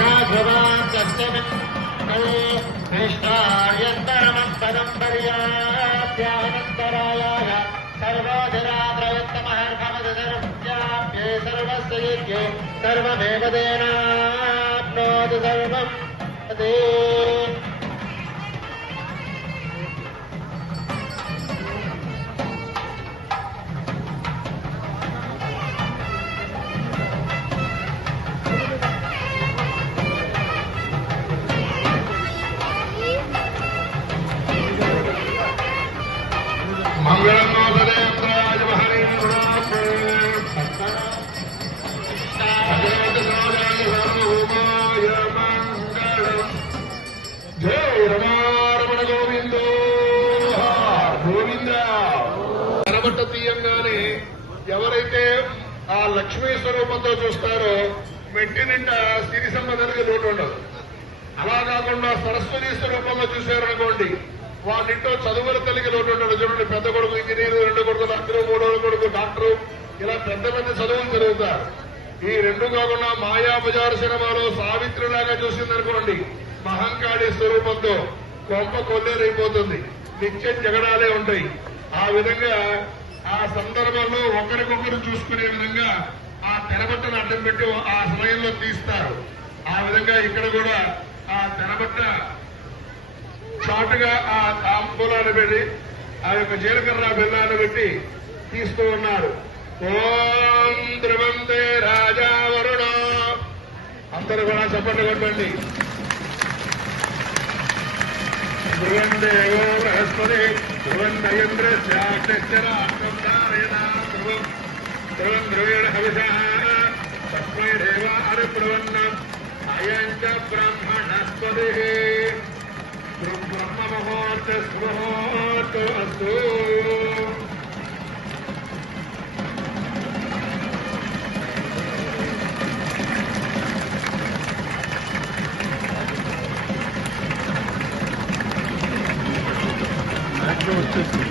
जाभवान् तस्मिन् कृष्णार्यन्तरमं पदं पर्याप्यानन्तरायाय सर्वाधिरात्रयत्तमहर्भवदर्भ्याप्ये सर्वस्य यज्ञे सर्वमेव तेनाप्नोति सर्वं ते కనబట్ట తీయంగానే ఎవరైతే ఆ లక్ష్మీ స్వరూపంతో చూస్తారో మెట్టి నిండా సిరి సంపదలకి లోటు ఉండదు. అలా కాకుండా సరస్వతి స్వరూపంలో చూశారనుకోండి, వాళ్ళింటో చదువుల తల్లికి లోటు ఉండదు. చూడండి, పెద్ద కొడుకు ఇంజనీర్, రెండో కొడుకు డాక్టర్, మూడో కొడుకు డాక్టరు, ఇలా పెద్ద పెద్ద చదువులు చదువుతారు. ఈ రెండు కాకుండా మాయా బజారు సినిమాలో సావిత్రిలాగా చూసిందనుకోండి, మహంకాళి స్వరూపంతో కొంప కొల్లేరైపోతుంది. నిత్యం జగడాలే ఉంటాయి. ఆ విధంగా ఆ సందర్భంలో ఒకరికొకరు చూసుకునే విధంగా ఆ తెరబట్టను అడ్డం పెట్టి ఆ సమయంలో తీస్తారు. ఆ విధంగా ఇక్కడ కూడా ఆ తెరబట్ట చాటుగా ఆ తాంబూలాన్ని పెట్టి ఆ యొక్క జీలకర్ర బెల్లాన్ని పెట్టి తీస్తూ ఉన్నారు. ఓం ధ్రువంతే రాజా వరుణ, అందరూ కూడా చప్పట్లు కొట్టండి. ధ్రువందేవో బృహస్పతి ధ్రువందయంద్రస్యాగ్నిశ్చరాత్మధారయణా ధ్రువం ధ్రువం ధ్రువేణ హవిషః తస్మై దేవా అనుబ్రువన్న అయం చ బ్రహ్మణస్పతిః బ్రహ్మముహూర్త శుభముహూర్త అస్తు. వచ్చేసి